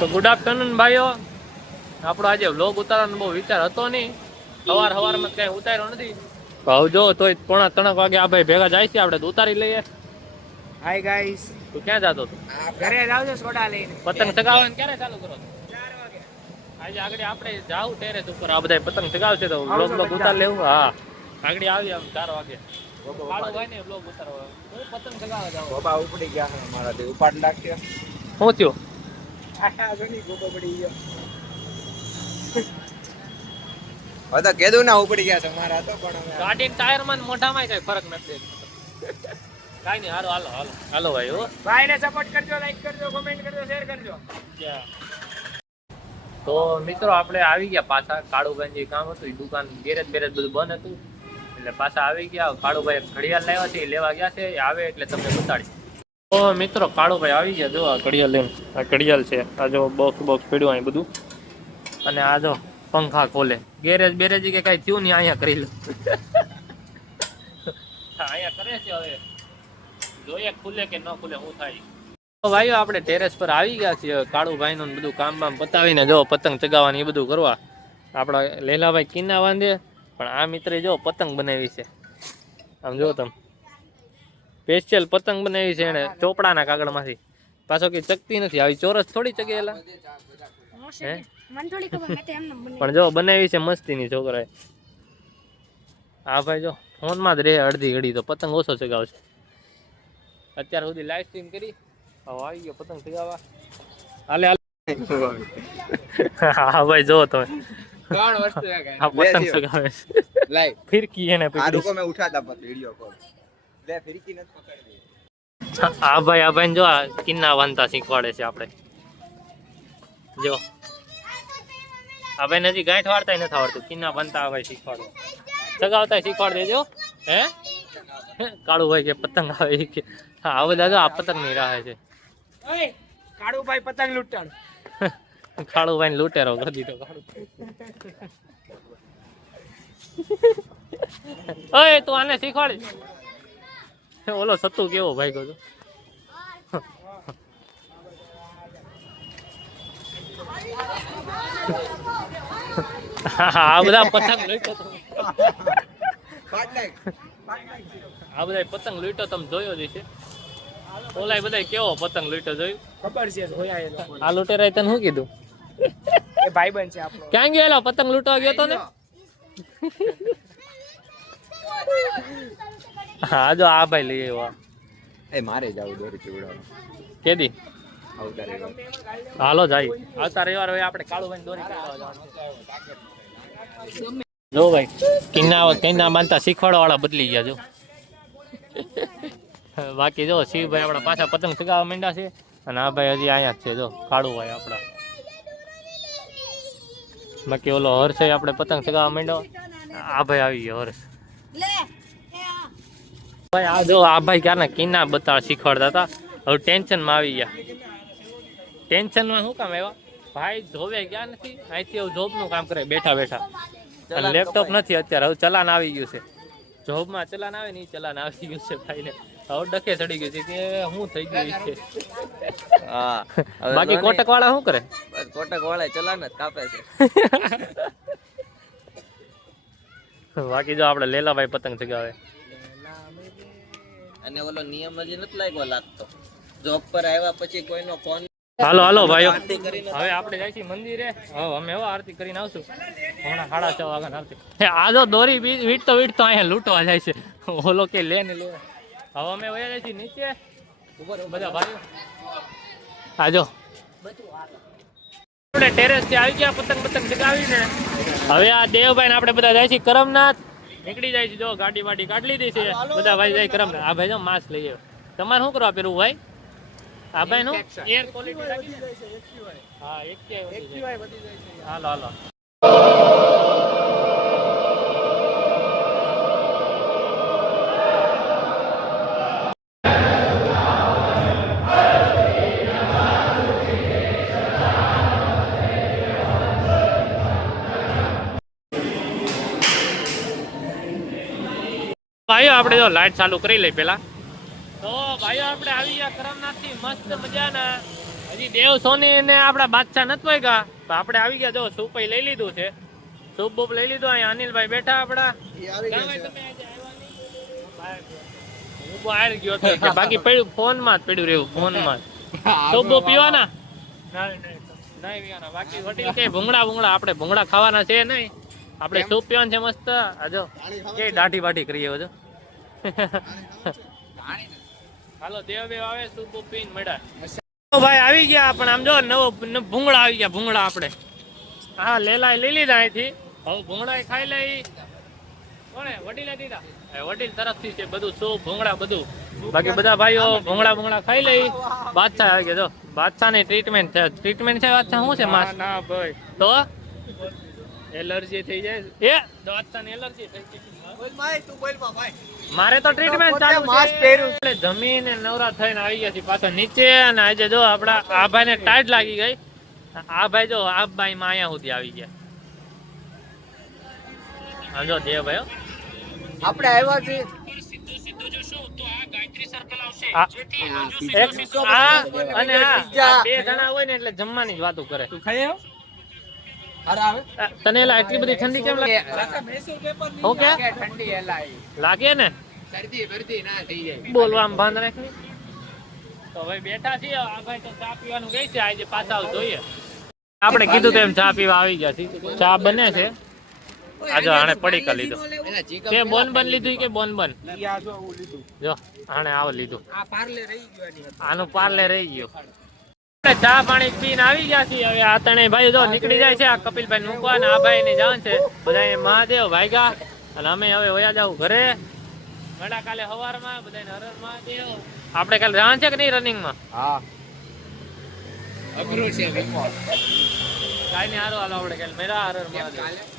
તો good afternoon ભાઈઓ. આપણો આજે વ્લોગ ઉતારવાનો બહુ વિચાર હતો નહીં, સવારમાં કઈ ઉતાર્યો નથી. ભાવ જો તોય 2:30 વાગે આ ભાઈ ભેગા જાય છે, આપણે તો ઉતારી લઈએ. હાય ગાઈસ, તું ક્યાં જતો હતો? ઘરે જાવ છો સોડા લઈને. પતંગ ચગાવવાનું ક્યારે ચાલુ કરો? 4 વાગે. આજે આગળ આપણે જાવ ટેરેસ ઉપર, આ બધા પતંગ ચગાવશે તો વ્લોગ ઉતાર લેવું. હા, આગળ આવી 4 વાગે. કાળો ભાઈ ને વ્લોગ ઉતારવા હું પતંગ ચગાવવા જાવ. બાબા ઉપડી ગયા છે મારાથી, ઉપાડ લાગ્યો. શું થયું? આ જોની ગોબો પડી ગયો. હવે તો કેદું ના ઉપડી ગયા છે મારા તો, પણ ગાડીના ટાયરમાં મોઢામાં કઈ ફરક નથી. કાઈ નહીં, હાલો હાલો હાલો હાલો ભાઈ. હો ભાઈને સપોર્ટ કરજો, લાઈક કરજો, કમેન્ટ કરજો, શેર કરજો. તો મિત્રો આપણે આવી ગયા પાછા. કાળુભાઈ કામ હતું, દુકાન ગેરેજ બેરેજ બધું બંધ હતું એટલે પાછા આવી ગયા. કાળુભાઈ ઘડિયાળ લાવ્યા છે, લેવા ગયા છે. આવે એટલે તમને બતાડી. તો મિત્રો કાળુભાઈ આવી ગયા. જો આ ઘડિયાળ લઈને, આ ઘડિયાળ છે. આ જો બોક્સ પડ્યું અહીં બધું. અને આ જો પંખા ખોલે. ગેરેજ બેરેજ કે કઈ થયું નહીં, અહીંયા કરી લો. અહીંયા કરે છે, હવે જોઈએ ખુલે કે ન ખુલે, શું થાય. તો ભાઈઓ આપણે ટેરેસ પર આવી ગયા છીએ. કાળુભાઈ નું બધું કામ બામ પતાવીને જો પતંગ ચગાવવાની એ બધું કરવા. આપણા લેલાભાઈ કિન્ના બાંધે, પણ આ મિત્રે જો પતંગ બનાવી છે. આમ જો તમે, સ્પેશિયલ પતંગ બનાવી છે એને ચોપડાના કાગળમાંથી. પાછો કે ચકતી નથી, આવી ચોરસ થોડી ચગેલા હે, પણ જો બનાવી છે મસ્તીની છોકરાએ. હા ભાઈ જો ફોનમાં જ રહે અડધી ઘડી, તો પતંગ ઓછો ચગાવશે. અત્યાર સુધી લાઈવ સ્ટ્રીમ કરી, હવે આવી ગયો પતંગ ચગાવવા. હાલે હાલે. હા ભાઈ જો તમે, 3 વસ્તુ આ પતંગ ચગાવે છે. લાઈવ ફિરકી એને આ પકડી. રૂકો મે ઉઠાતા પર વિડિયો કોલ લે, ફિરકી નથી પકડી. આ ભાઈ જો આ કિન્ના વાંધતા શીખવાડે છે આપણે. જો આ ભાઈ હજી ગાંઠ વાળતા નથી આવડતું, કિન્ના બાંધતા આ ભાઈ શીખવાડે. ચગાવતા શીખવાડ દેજો. હે કાળુભાઈ કે પતંગ આવે કે હા, આ બધા આ પતંગ ની રાહ છે. ઓય કાળુભાઈ પતંગ લૂંટાડ. કાળુભાઈ લૂંટેરો કરી દીધો. ઓય તું આને શીખવાડ. ઓલો સત્તુ કેવો ભાઈ ગયો. આ બધા પતંગ લૂંટો આ બધા પતંગ લૂંટો તમે જોયો જ છે. ઓલા બધા કેવો પતંગ લૂંટો જોયું? ખબર છે, જોયા એ લોકો. આ લૂંટેરાય તને શું કીધું? એ ભાઈબંધ છે આપણો. ક્યાં ગયો? એલો પતંગ લૂંટવા ગયો તો ને. હા જો આ ભાઈ લઈ આવ્યો. એ મારે જાવ દોરી ચૂડાવ કેદી આવતા રહેવા. હાલો જાય. આવતા રવિવાર હોય આપણે કાળુભાઈ દોરી કાઢવા જવાનું. જો ભાઈ કિન્ના બાંધતા શીખવાડવા વાળા બદલી ગયા જો. બાકી જો શિવભાઈ આપણા પાછા પતંગ ચગાવવા માંડ્યા છે. અને આ ભાઈ હજી અહીંયા જ છે, જો કાળુભાઈ આપણા. બાકી ઓલો હર્ષ આપણે પતંગ ચગાવવા માંડ્યો. આ ભાઈ આવી ગયો હર્ષ. ભાઈ આ જો આ ભાઈ ક્યારના કિન્ના બતાડ શીખવાડતા હતા, હવે ટેન્શનમાં આવી ગયા. ટેન્શનમાં શું કામ આવ્યા? ભાઈ જોવે ગયા નથી, અહીંથી હવે જોબનું કામ કરે બેઠા બેઠા. અને લેપટોપ નથી અત્યારે, હવે ચલાન આવી ગયું છે. જોબમાં ચલાન આવે ને એ ચલાન આવી ગયું છે ભાઈને. હવે ડકે ચડી ગયું છે કે શું થઈ ગયું છે. હા, બાકી કોટક વાળા શું કરે? બસ કોટક વાળા ચલાન જ કાપે છે. બાકી જો આપણે લેલાભાઈ પતંગ ચગાવે. અને ઓલો નિયમ હજી નથી લાગ્યો લાગતો. જોબ પર આવ્યા પછી કોઈનો ફોન. હાલો હાલો ભાઈઓ, હવે આપણે જાય છીએ મંદિરે. હવે અમે હવે આરતી કરીને આવશું. હમણાં 6:30 વાગ્યા આરતી. આ જો દોરી વીટતો અહીંયા લૂંટવા જાય છે. ઓલો કે લે ને લે. હવે અમે વયા જાય છીએ નીચે બધા ભાઈઓ. આજો આપણે ટેરેસ થી આવી ગયા પતંગ ચગાવીને. હવે આ દેવભાઈ ને આપણે બધા જાય છીએ કરમનાથ. નીકળી જાય છે, જો ગાડી વાડી કાઢી લીધી છે. બધા ભાઈ જાય કરમનાથ. આ ભાઈ જો માસ્ક લઈ આવ્યો. તમારે શું કરવા પેલું ભાઈ? આ ભાઈ નું એર ક્વોલિટી રાખી છે. હા, એક્ટિવાય વધી જાય છે. હાલો હાલો. ભાઈઓ આપણે જો લાઈટ ચાલુ કરી લઈ પેલા. તો ભાઈઓ આપણે આવી ગયા કરમનાથ થી મસ્ત મજાના. હજી દેવ સોની ને આપડા બાદશાહ નથી વાગ્યા તો આપણે આવી ગયા. જો સૂપ લઈ લીધું છે, સૂપ બૂપ લઈ લીધું. અહીંયા અનિલભાઈ બેઠા આપડા. હું બહાર ગયો હતો કે બાકી પડ્યું ફોન માં જ પડ્યું રહેવું, ફોન માં સૂપ બૂપ પીવાના નહીં પીવાના. બાકી વડીલ કે ભૂંગળા આપણે ભૂંગળા ખાવાના છે નહીં, આપણે સૂપ પીવાનું છે મસ્ત. આજો કે દાઢી બાઢી કરીએ જો. હાલો દેવ બેવ આવે સૂપ બૂપ પીને મળ્યા. ભાઈ આવી ગયા પણ આમ જો નવો ભૂંગળા આવી ગયા. ભૂંગળા આપણે હા લેલા લઈ લીધા અહીંથી. હવે ભૂંગળા ખાઈ લઈ. કોણે વડીલે દીધા? વડીલ તરફથી છે બધું, સૂપ ભૂંગળા બધું. બાકી બધા ભાઈઓ ભૂંગળા ખાઈ લઈ. બાદશાહ આવી ગયા. જો બાદશાહ ની ટ્રીટમેન્ટ છે. ટ્રીટમેન્ટ છે બાદશાહ શું છે? ના ભાઈ તો એલર્જી થઈ જાય એ બાદશાહ ની એલર્જી થઈ જાય. મારે તો ટ્રીટમેન્ટ ચાલુ છે એટલે જમીને નવરા થઈને આવી ગયા છે પાછા નીચે. અને આજે જો આપડા આ ભાઈ ને ટાઈટ લાગી ગઈ. આ ભાઈ જો આ ભાઈ માં અહીંયા સુધી આવી ગયા. હા જો દેવ ભાઈ આપણે આવ્યા છીએ અને બે જણા હોય ને એટલે જમવાની જ વાતો કરે. તને એલા એટલી બધી ઠંડી કેમ લાગે? લાગે ને બોલવા ભાન રાખવી. તો ભાઈ બેઠા છીએ. આ ભાઈ તો ચા પીવાનું ગઈ છે. આજે પાછા જોઈએ. આપણે કીધું તેમ ચા પીવા આવી ગયા છે. ચા બને છે. આજો આને પડી કા લીધો કે બોન બન લીધું કે બોન બન જો આને આવ લીધું. આનું પાર્લે રહી ગયું. ચા પાણી પીને આવી ગયા છીએ. હવે આ ત્રણેય ભાઈ જો નીકળી જાય છે. આ કપિલભાઈ મૂકવા ને આ ભાઈ ને જવાનું છે. બધા મહાદેવ ભાગ્યા અને અમે હવે વયા જાવ ઘરે. ઘણા કાલે સવારમાં બધાને હર હર મહાદેવ. આપણે કાલે જવાનું છે કે નહીં રનિંગ માં? હા અઘરું છે. કાઈ નહીં હાલો આપણે કાલે મેરા હર હર મહાદેવ.